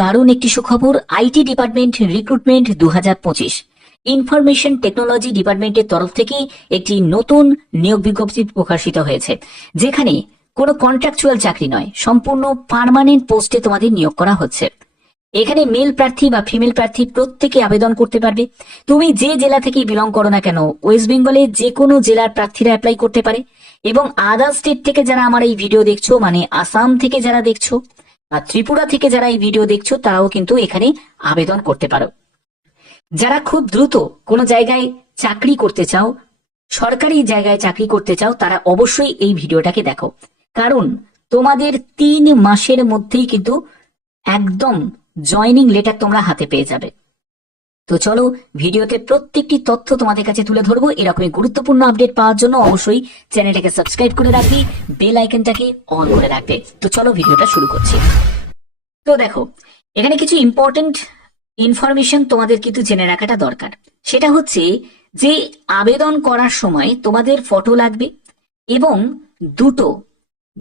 দারুণ একটি সুখবর, IT department recruitment the information technology ডিপার্টমেন্টের তরফ থেকে একটি নতুন নিয়োগ বিজ্ঞপ্তি প্রকাশিত হয়েছে, যেখানে কোনো কন্ট্রাকচুয়াল চাকরি নয়, সম্পূর্ণ পার্মানেন্ট পোস্টে তোমাদের নিয়োগ করা হচ্ছে। এখানে মেল প্রার্থী বা ফিমেল প্রার্থী প্রত্যেকে আবেদন করতে পারবে। তুমি যে জেলা থেকে বিলং করো না কেন ওয়েস্ট বেঙ্গলে যে কোনো জেলার প্রার্থীরা অ্যাপ্লাই করতে পারে। এবং আদার স্টেট থেকে যারা আমার এই ভিডিও দেখছ মানে আসাম থেকে যারা দেখছ বা ত্রিপুরা থেকে যারা এই ভিডিও দেখছ, তারাও কিন্তু এখানে আবেদন করতে পারো। যারা খুব দ্রুত কোনো জায়গায় চাকরি করতে চাও, সরকারি জায়গায় চাকরি করতে চাও, তারা অবশ্যই এই ভিডিওটাকে দেখো। কারণ তোমাদের তিন মাসের মধ্যেই কিন্তু একদম জয়নিং লেটার তোমরা হাতে পেয়ে যাবে। তো চলো ভিডিওতে প্রত্যেকটি তথ্য তোমাদের কাছে তুলে ধরবো। এরকমই গুরুত্বপূর্ণ আপডেট পাওয়ার জন্য অবশ্যই চ্যানেলটাকে সাবস্ক্রাইব করে রাখবি, বেল আইকনটাকে অন করে রাখবে। তো চলো ভিডিওটা শুরু করছি। তো দেখো, এখানে কিছু ইম্পর্টেন্ট ইনফরমেশন তোমাদের কিন্তু জেনে রাখাটা দরকার। সেটা হচ্ছে যে আবেদন করার সময় তোমাদের ফটো লাগবে এবং দুটো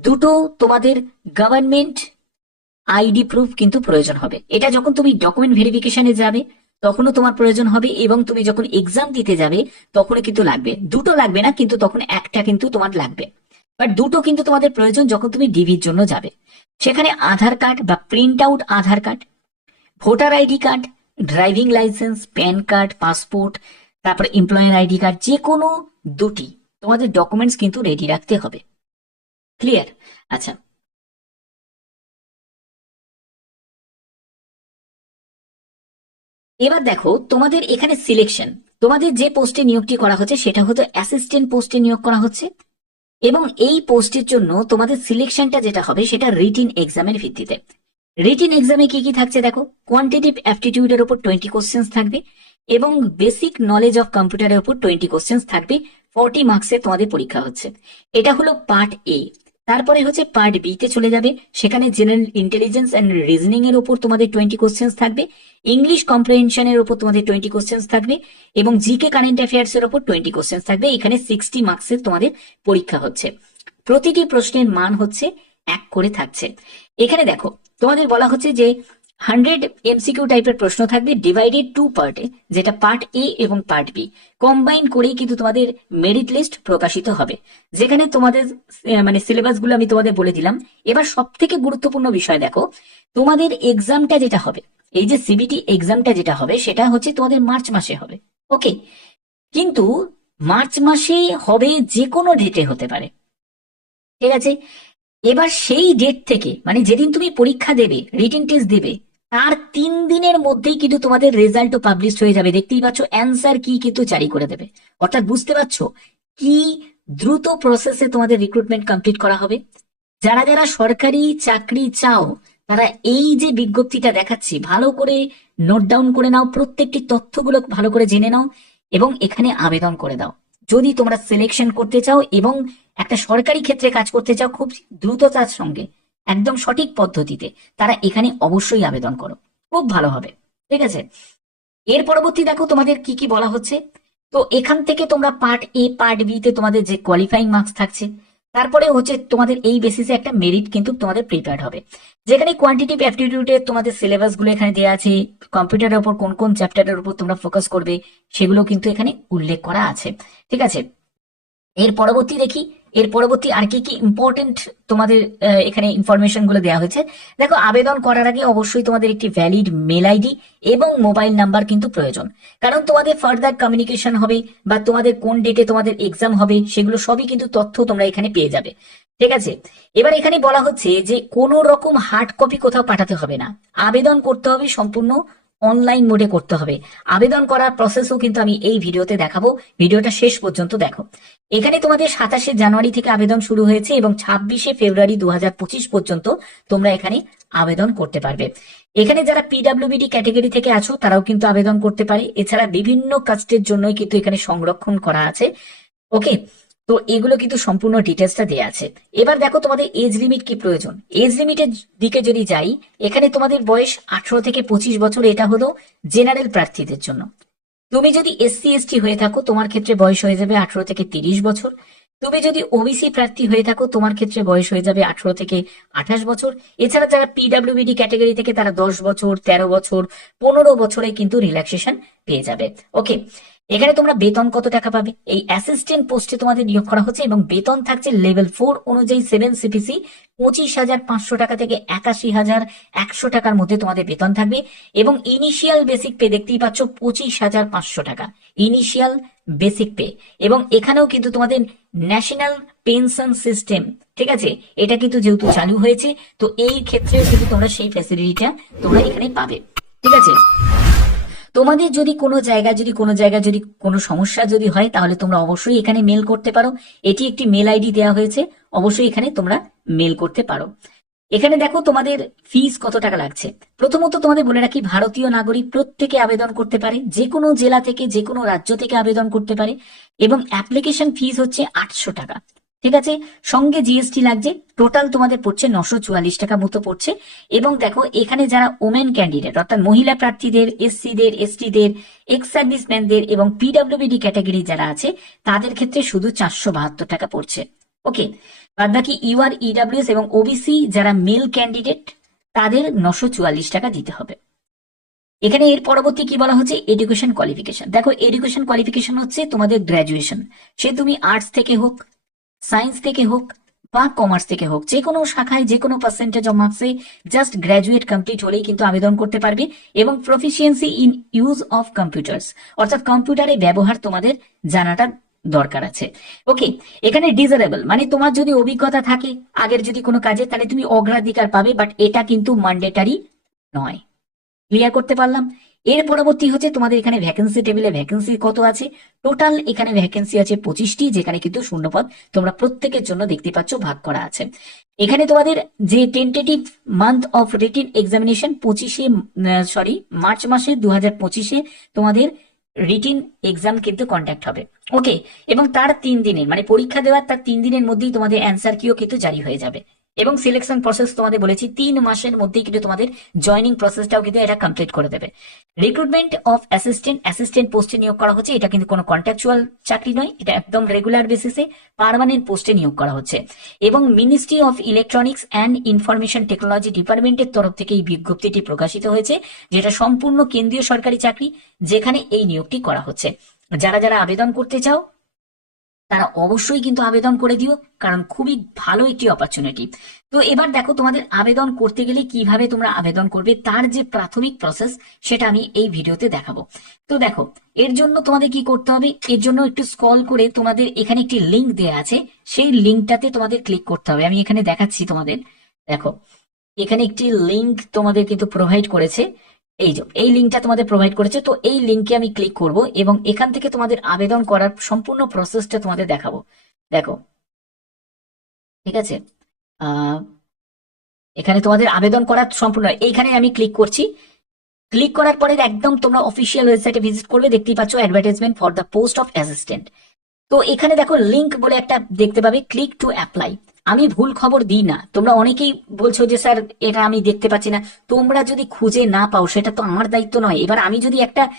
দুটো তোমাদের গভর্নমেন্ট আইডি প্রুফ কিন্তু প্রয়োজন হবে। এটা যখন তুমি ডকুমেন্ট ভেরিফিকেশনে যাবে তখনও তোমার প্রয়োজন হবে এবং তুমি যখন এক্সাম দিতে যাবে, তখনও কিন্তু লাগবে। দুটো লাগবে না, কিন্তু তখন একটা কিন্তু তোমার লাগবে। বাট দুটো কিন্তু তোমাদের প্রয়োজন যখন তুমি ডিভির জন্য যাবে। সেখানে আধার কার্ড বা print out Aadhaar card, voter ID card driving licence PAN card passport তারপর এমপ্লয়ার আইডি কার্ড যে কোনো দুটি তোমাদের ডকুমেন্টস কিন্তু রেডি রাখতে হবে। ক্লিয়ার আচ্ছা। এবার দেখো, তোমাদের এখানে সিলেকশন তোমাদের যে পোস্টে নিয়োগটি করা হচ্ছে, সেটা হতো অ্যাসিস্ট্যান্ট পোস্টে নিয়োগ করা হচ্ছে। এবং এই পোস্টের জন্য তোমাদের সিলেকশনটা যেটা হবে, সেটা রিটিন এক্সামের ভিত্তিতে। রিটিন এক্সামে কি কি থাকছে দেখো? কোয়ান্টিটিভ অ্যাপটিটিউডের উপর টোয়েন্টি কোশ্চেন্স থাকবে এবং বেসিক নলেজ অফ কম্পিউটারের উপর টোয়েন্টি কোশ্চেন্স থাকবে। ফর্টি মার্কসের তোমাদের পরীক্ষা হচ্ছে। এটা হলো পার্ট এ তারপরে হচ্ছে পার্ট বি তে চলে যাবে। সেখানে জেনারেল ইন্টেলিজেন্স অ্যান্ড রিজনিং এর উপর তোমাদের টোয়েন্টি কোশ্চেন্স থাকবে। ইংলিশ কম্প্রিহেনশনের উপর তোমাদের টোয়েন্টি কোশ্চেন্স থাকবে এবং জিকে কারেন্ট অ্যাফেয়ার্স এর উপর টোয়েন্টি কোশ্চেন্স থাকবে। এখানে সিক্সটি মার্কসের তোমাদের পরীক্ষা হচ্ছে। প্রতিটি প্রশ্নের মান হচ্ছে এক করে থাকছে। এখানে দেখো, তোমাদের বলা হচ্ছে যে হান্ড্রেড এমসিকিউ টাইপের প্রশ্ন থাকবে ডিভাইডেড টু পার্টে যেটা পার্ট এ এবং পার্ট বি কম্বাইন করেই কিন্তু তোমাদের মেরিট লিস্ট প্রকাশিত হবে। যেখানে তোমাদের মানে সিলেবাসগুলো আমি তোমাদের বলে দিলাম। এবার সব থেকে গুরুত্বপূর্ণ বিষয় দেখো, তোমাদের এক্সামটা যেটা হবে, এই যে সিবিটি এক্সামটা যেটা হবে, সেটা হচ্ছে তোমাদের মার্চ মাসে হবে ওকে কিন্তু মার্চ মাসে হবে যে কোনো ডেটে হতে পারে, ঠিক আছে? এবার সেই ডেট থেকে মানে যেদিন তুমি পরীক্ষা দেবে রিটেন টেস্ট দেবে তার তিন দিনের মধ্যেই কিন্তু তোমাদের রেজাল্টও পাবলিশ হয়ে যাবে। দেখতেই পাচ্ছ অ্যান্সার কি কিন্তু জারি করে দেবে। অর্থাৎ বুঝতে পারছ কি দ্রুত প্রসেসে তোমাদের রিক্রুটমেন্ট কমপ্লিট করা হবে? যারা যারা সরকারি চাকরি চাও, তারা এই যে বিজ্ঞপ্তিটা দেখাচ্ছি, ভালো করে নোট ডাউন করে নাও, প্রত্যেকটি তথ্যগুলো ভালো করে জেনে নাও এবং এখানে আবেদন করে দাও। যদি তোমরা সিলেকশন করতে চাও এবং একটা সরকারি ক্ষেত্রে কাজ করতে চাও, খুব দ্রুততার সঙ্গে একদম সঠিক পদ্ধতিতে তারা এখানে অবশ্যই আবেদন করো। খুব ভালো হবে, ঠিক আছে? এর পরবর্তী দেখো তোমাদের কি কি বলা হচ্ছে। তো এখান থেকে তোমরা পার্ট এ পার্ট বি তে তোমাদের যে কোয়ালিফাইং মার্কস থাকছে, তারপরে হচ্ছে তোমাদের এই বেসিসে একটা মেরিট কিন্তু তোমাদের প্রিপেয়ার্ড হবে। যেখানে কোয়ান্টিটিভ অ্যাপটিটিউডে তোমাদের সিলেবাসগুলো এখানে দেওয়া আছে কম্পিউটারের উপর কোন কোন চ্যাপ্টারের উপর তোমরা ফোকাস করবে, সেগুলো কিন্তু এখানে উল্লেখ করা আছে, ঠিক আছে? এর পরবর্তী দেখি এর পরবর্তী আর কি কি ইম্পর্টেন্ট তোমাদের এখানে ইনফরমেশনগুলো দেওয়া হয়েছে। দেখো, আবেদন করার আগে অবশ্যই তোমাদের একটি ভ্যালিড মেল আইডি এবং মোবাইল নাম্বার কিন্তু প্রয়োজন। কারণ তোমাদের ফার্দার কমিউনিকেশন হবে বা তোমাদের কোন ডেটে তোমাদের এক্সাম হবে, সেগুলো সবই কিন্তু তথ্য তোমরা এখানে পেয়ে যাবে। ঠিক আছে? এবার এখানে বলা হচ্ছে যে কোনো রকম হার্ড কপি কোথাও পাঠাতে হবে না। আবেদন করতে হবে সম্পূর্ণ অনলাইন মোডে করতে হবে। আবেদন করার প্রসেসও কিন্তু আমি এই ভিডিওতে দেখাবো। ভিডিওটা শেষ পর্যন্ত দেখো। এখানে তোমাদের সাতাশে জানুয়ারি থেকে আবেদন শুরু হয়েছে এবং ছাব্বিশে ফেব্রুয়ারি দু হাজার পঁচিশ পর্যন্ত তোমরা এখানে আবেদন করতে পারবে। এখানে যারা পিডাব্লিউবিডি ক্যাটাগরি থেকে আছো, তারাও কিন্তু আবেদন করতে পারে। এছাড়া বিভিন্ন কাস্টের জন্যই কিন্তু এখানে সংরক্ষণ করা আছে। ওকে তো এগুলো কিন্তু সম্পূর্ণ ডিটেলসটা দেওয়া আছে। এবার দেখো তোমাদের এজ লিমিট কি প্রয়োজন? এজ লিমিটের দিকে যদি যাই, এখানে তোমাদের বয়স আঠারো থেকে পঁচিশ বছর, এটা হলো জেনারেল প্রার্থীদের জন্য। তুমি যদি এসসি এসটি হয়ে থাকো, তোমার ক্ষেত্রে বয়স হয়ে যাবে আঠারো থেকে তিরিশ বছর। তুমি যদি ওবিসি প্রার্থী হয়ে থাকো, তোমার ক্ষেত্রে বয়স হয়ে যাবে আঠারো থেকে আঠাশ বছর। এছাড়া যারা পিডাব্লিউবিডি ক্যাটাগরি থেকে তারা দশ বছর, তেরো বছর, পনেরো বছরে কিন্তু রিল্যাক্সেশন পেয়ে যাবে। ওকে এখানে তোমরা বেতন কত টাকা পাবে? এই অ্যাসিস্ট্যান্ট পোস্টে তোমাদের নিয়োগ করা হচ্ছে এবং বেতন থাকছে লেভেল ফোর অনুযায়ী সেভেন সিপিসি পঁচিশ হাজার পাঁচশো টাকা থেকে একাশি হাজার একশো টাকার মধ্যে তোমাদের বেতন থাকবে এবং ইনিশিয়াল বেসিক পে দেখতেই পাচ্ছ পঁচিশ হাজার পাঁচশো টাকা। ইনিশিয়াল বেসিক পে এবং এখানেও কিন্তু তোমাদের ন্যাশনাল পেনশন সিস্টেম ঠিক আছে? এটা কিন্তু যেহেতু চালু হয়েছে, তো এই ক্ষেত্রেও কিন্তু তোমরা সেই ফ্যাসিলিটিটা তোমরা এখানে পাবে, ঠিক আছে? তোমাদের যদি কোনো জায়গায়, যদি কোনো জায়গায় যদি কোনো সমস্যা যদি হয়, তাহলে তোমরা অবশ্যই এখানে মেল করতে পারো। এটি একটি মেল আইডি দেওয়া হয়েছে। অবশ্যই এখানে তোমরা মেল করতে পারো। এখানে দেখো তোমাদের ফিস কত টাকা লাগছে। প্রথমত তোমাদের বলে রাখি, ভারতীয় নাগরিক প্রত্যেকে আবেদন করতে পারে যে কোনো জেলা থেকে যে কোনো রাজ্য থেকে আবেদন করতে পারে, এবং অ্যাপ্লিকেশন ফিস হচ্ছে আটশো টাকা। ঠিক আছে? সঙ্গে জিএসটি লাগছে। টোটাল তোমাদের পড়ছে নশো চুয়াল্লিশ টাকা মতো পড়ছে। এবং দেখো, এখানে যারা ওমেন ক্যান্ডিডেট অর্থাৎ মহিলা প্রার্থীদের এসসিদের এসটিদের এক্স সার্ভিসম্যানদের এবং পিডাব্লিউবিডি ক্যাটাগরি যারা আছে, তাদের ক্ষেত্রে শুধু চারশো বাহাত্তর টাকা পড়ছে। ওকে বাদ বাকি ইউআর ইডাব্লিউএস এবং ওবিসি যারা মেল ক্যান্ডিডেট তাদের নশো চুয়াল্লিশ টাকা দিতে হবে। এখানে এর পরবর্তী কি বলা হচ্ছে? এডুকেশন কোয়ালিফিকেশন দেখো এডুকেশন কোয়ালিফিকেশন হচ্ছে তোমাদের গ্র্যাজুয়েশন সে তুমি আর্টস থেকে হোক সায়েন্স থেকে হোক বা কমার্স থেকে হোক, যে কোনো শাখায়, যে কোনো পার্সেন্টেজ অফ মার্কসে জাস্ট গ্র্যাজুয়েট কমপ্লিট হলেই কিন্তু আবেদন করতে পারবে এবং proficiency in use of computers অর্থাৎ কম্পিউটারে ব্যবহার তোমাদের জানাটা দরকার আছে। ওকে এখানে ডিজারেবল মানে তোমার যদি অভিজ্ঞতা থাকে আগের যদি কোনো কাজে, তাহলে তুমি অগ্রাধিকার পাবে বাট এটা কিন্তু ম্যান্ডেটারি নয়। ক্লিয়ার করতে পারলাম? এর পরবর্তী হচ্ছে তোমাদের এখানে ভ্যাকেন্সি টেবিলে ভ্যাকেন্সি কত আছে? টোটাল এখানে ভ্যাকেন্সি আছে পঁচিশটি, যেখানে কিন্তু শূন্যপদ তোমরা প্রত্যেকের জন্য দেখতে পাচ্ছ ভাগ করা আছে। এখানে তোমাদের যে tentative month of written examination পঁচিশে সরি মার্চ মাসে দু হাজার পঁচিশে তোমাদের রিটিন এক্সাম কিন্তু কন্ডাক্ট হবে। ওকে এবং তার তিন দিনের মানে পরীক্ষা দেওয়ার তার তিন দিনের মধ্যেই তোমাদের অ্যান্সার কিও কিন্তু জারি হয়ে যাবে। এবং সিলেকশন প্রসেস তোমাদের বলেছি, তিন মাসের মধ্যেই কিন্তু তোমাদের জয়নিং প্রসেসটাও কিন্তু এটা কমপ্লিট করে দেবে। রিক্রুটমেন্ট অফ অ্যাসিস্ট্যান্ট অ্যাসিস্ট্যান্ট পোস্টে নিয়োগ করা হচ্ছে, এটা কিন্তু কোনো কন্ট্রাকচুয়াল চাকরি নয়, এটা একদম রেগুলার বেসিসে পার্মানেন্ট পোস্টে নিয়োগ করা হচ্ছে। এবং ministry of electronics and information technology ডিপার্টমেন্টের তরফ থেকে এই বিজ্ঞপ্তিটি প্রকাশিত হয়েছে, যেটা সম্পূর্ণ কেন্দ্রীয় সরকারি চাকরি, যেখানে এই নিয়োগটি করা হচ্ছে। যারা যারা আবেদন করতে চাও তারা অবশ্যই কিন্তু আবেদন করে দিও, কারণ খুবই ভালো একটি অপরচুনিটি তো এবার দেখো তোমাদের আবেদন করতে গেলে কীভাবে তোমরা আবেদন করবে, তার যে প্রাথমিক প্রসেস সেটা আমি এই ভিডিওতে দেখাবো। তো দেখো, এর জন্য তোমাদের কি করতে হবে, এর জন্য একটু স্কল করে তোমাদের এখানে একটি লিংক দেয়া আছে, সেই লিঙ্কটাতে তোমাদের ক্লিক করতে হবে। আমি এখানে দেখাচ্ছি তোমাদের। দেখো, এখানে একটি লিংক তোমাদের কিন্তু প্রোভাইড করেছে। এই যে, এই লিঙ্কটা তোমাদের প্রোভাইড করেছে, তো এই লিঙ্কে আমি ক্লিক করব এবং এখান থেকে তোমাদের আবেদন করার সম্পূর্ণ প্রসেসটা তোমাদের দেখাবো। দেখো, ঠিক আছে? এখানে তোমাদের আবেদন করার সম্পূর্ণ, এইখানে আমি ক্লিক করছি। ক্লিক করার পরে একদম তোমরা অফিসিয়াল ওয়েবসাইটে ভিজিট করবে, দেখতেই পাচ্ছ advertisement for the post of assistant তো এখানে দেখো লিঙ্ক বলে একটা দেখতে পাবে ক্লিক টু অ্যাপ্লাই আমি ভুল খবর দিই না। তোমরা অনেকেই বলছো যে, স্যার, এটা আমি দেখতে পাচ্ছি না। তোমরা যদি খুঁজে না পাও, সেটা তো আমার দায়িত্ব নয়। এবার আমি যদি একটা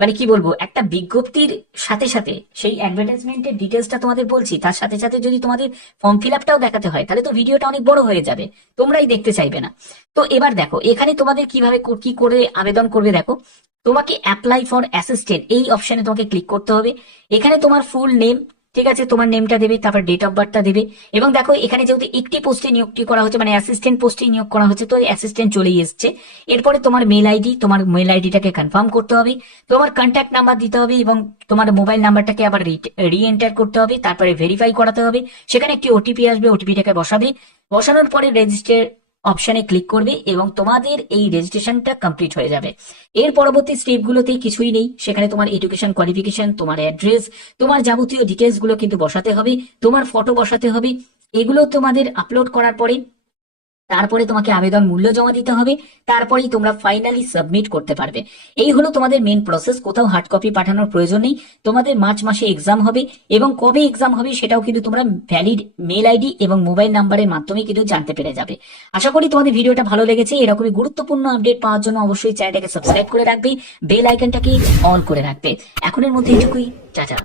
মানে কি বলব, একটা বিজ্ঞপ্তির সাথে সাথে সেই অ্যাডভার্টাইজমেন্টের ডিটেলসটা তোমাদের বলছি, তার সাথে সাথে যদি তোমাদের ফর্ম ফিল আপটাও দেখাতে হয়, তাহলে তো ভিডিওটা অনেক বড় হয়ে যাবে। তোমরাই দেখতে চাইবে না। তো এবার দেখো, এখানে তোমাদের কীভাবে কি করে আবেদন করবে দেখো। তোমাকে অ্যাপ্লাই ফর অ্যাসিস্ট্যান্ট এই অপশনে তোমাকে ক্লিক করতে হবে। এখানে তোমার ফুল নেম ঠিক আছে, তোমার নেমটা দেবে, তারপর ডেট অফ বার্থটা দেবে। এবং দেখো, এখানে যেহেতু একটি পোস্টে নিয়োগটি করা হচ্ছে মানে অ্যাসিস্ট্যান্ট পোস্টে নিয়োগ করা হচ্ছে, তো অ্যাসিস্ট্যান্ট চলেই এসছে। এরপরে তোমার মেল আইডি তোমার মেল আইডিটাকে কনফার্ম করতে হবে। তোমার কন্ট্যাক্ট নাম্বার দিতে হবে এবং তোমার মোবাইল নাম্বারটাকে আবার রি এন্টার করতে হবে, তারপরে ভেরিফাই করাতে হবে। সেখানে একটি ওটিপি আসবে ওটিপিটাকে বসাবে। বসানোর পরে রেজিস্টার অপশনে ক্লিক করবে এবং তোমাদের এই রেজিস্ট্রেশনটা কমপ্লিট হয়ে যাবে। এর পরবর্তী স্টেপগুলোতে কিছুই নেই। সেখানে তোমার এডুকেশন কোয়ালিফিকেশন তোমার অ্যাড্রেস তোমার যাবতীয় ডিটেলসগুলো কিন্তু বসাতে হবে, তোমার ফটো বসাতে হবে। এগুলো তোমাদের আপলোড করার পরে তারপরে তোমাকে আবেদন মূল্য জমা দিতে হবে, তারপরেই তোমরা ফাইনালি সাবমিট করতে পারবে। এই হলো তোমাদের মেন প্রসেস কোথাও হার্ড কপি পাঠানোর প্রয়োজন নেই। তোমাদের মার্চ মাসে এক্সাম হবে এবং কবে এক্সাম হবে সেটাও কিন্তু তোমরা ভ্যালিড মেল আইডি এবং মোবাইল নাম্বারের মাধ্যমে কিন্তু জানতে পেরে যাবে। আশা করি তোমাদের ভিডিওটা ভালো লেগেছে। এরকমই গুরুত্বপূর্ণ আপডেট পাওয়ার জন্য অবশ্যই চ্যানেলটাকে সাবস্ক্রাইব করে রাখবে বেল আইকনটাকে অল করে রাখবে। এখনের মধ্যে এটুকুই টাটা